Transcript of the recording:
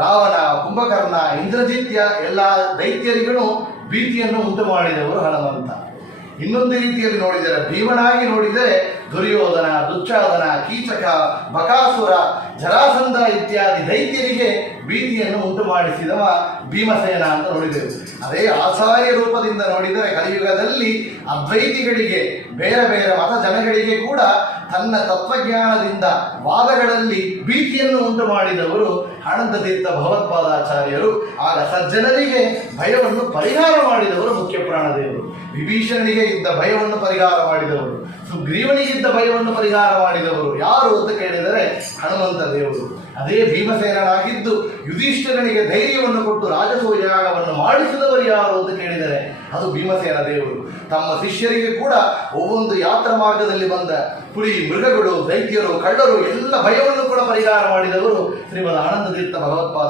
ರಾವಣ, ಕುಂಭಕರ್ಣ, ಇಂದ್ರಜಿತ್ಯ ಎಲ್ಲ ದೈತ್ಯರಿಗೂ ಭೀತಿಯನ್ನು ಉಂಟು ಮಾಡಿದವರು ಹನುಮಂತ. ಇನ್ನೊಂದು ರೀತಿಯಲ್ಲಿ ನೋಡಿದರೆ, ಭೀಮನಾಗಿ ನೋಡಿದರೆ ದುರ್ಯೋಧನ, ದುಶ್ಯಾಧನ, ಕೀಚಕ, ಬಕಾಸುರ, ಜರಾಸಂಧ ಇತ್ಯಾದಿ ದೈತ್ಯರಿಗೆ ಭೀತಿಯನ್ನು ಉಂಟು ಮಾಡಿಸಿದವ ಭೀಮಸೇನ ಅಂತ ನೋಡಿದೆವು. ಅದೇ ಆಚಾರ್ಯ ರೂಪದಿಂದ ನೋಡಿದರೆ ಕಲಿಯುಗದಲ್ಲಿ ಅದ್ವೈತಿಗಳಿಗೆ, ಬೇರೆ ಬೇರೆ ಮತ ಜನಗಳಿಗೆ ಕೂಡ ತನ್ನ ತತ್ವಜ್ಞಾನದಿಂದ ವಾದಗಳಲ್ಲಿ ಭೀತಿಯನ್ನು ಉಂಟು ಮಾಡಿದವರು ಅನಂತ ತೀರ್ಥ ಭಗವತ್ಪಾದಾಚಾರ್ಯರು. ಆಗ ಸಜ್ಜನರಿಗೆ ಭಯವನ್ನು ಪರಿಹಾರ ಮಾಡಿದವರು ಮುಖ್ಯ ಪ್ರಾಣದೇವರು. ವಿಭೀಷಣನಿಗೆ ಇದ್ದ ಭಯವನ್ನು ಪರಿಹಾರ ಮಾಡಿದವರು, ಸುಗ್ರೀವನಿಗಿದ್ದ ಭಯವನ್ನು ಪರಿಹಾರ ಮಾಡಿದವರು ಯಾರು ಅಂತ ಕೇಳಿದರೆ ಹನುಮಂತ ದೇವರು. ಅದೇ ಭೀಮಸೇನಾಗಿದ್ದು ಯುಧಿಷ್ಠಿರನಿಗೆ ಧೈರ್ಯವನ್ನು ಕೊಟ್ಟು ರಾಜಸೂಯಾಗವನ್ನು ಮಾಡಿಸಿದವರು ಯಾರು ಅಂತ ಕೇಳಿದರೆ ಅದು ಭೀಮಸೇನ ದೇವರು. ತಮ್ಮ ಶಿಷ್ಯರಿಗೆ ಕೂಡ ಒவ்வೊಂದು ಯಾತ್ರಾ ಮಾರ್ಗದಲ್ಲಿ ಬಂದ ಹುಲಿ, ಮೃಗಗಳು, ದೈತ್ಯರು, ಕಳ್ಳರು ಎಲ್ಲ ಭಯವನ್ನು ಕೂಡ ಪರಿಹಾರ ಮಾಡಿದವರು ಶ್ರೀಮದ್ ಆನಂದ ತೀರ್ಥ ಭಗವತ್ಪಾದ.